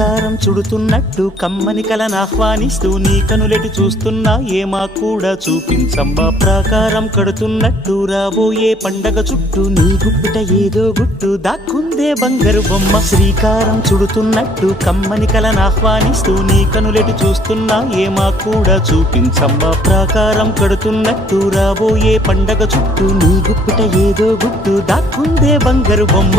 శ్రీకారం చుడుతున్నట్టు కమ్మని కలను ఆహ్వానిస్తూ నీ కనులెటు చూస్తున్నా ఏమా కూడా చూపించమ్మా ప్రాకారం కడుతున్నట్టు రాబోయే పండగ చుట్టూ నీ గుప్పిట ఏదో గుట్టు దాక్కుందే బంగారు బొమ్మ శ్రీకారం చుడుతున్నట్టు కమ్మని కలను ఆహ్వానిస్తూ నీ కనులెటు చూస్తున్నా ఏమా కూడా చూపించమ్మా ప్రాకారం కడుతున్నట్టు రాబోయే పండగ చుట్టూ నీ గుప్పిట ఏదో గుట్టు దాక్కుందే బంగారు బొమ్మ.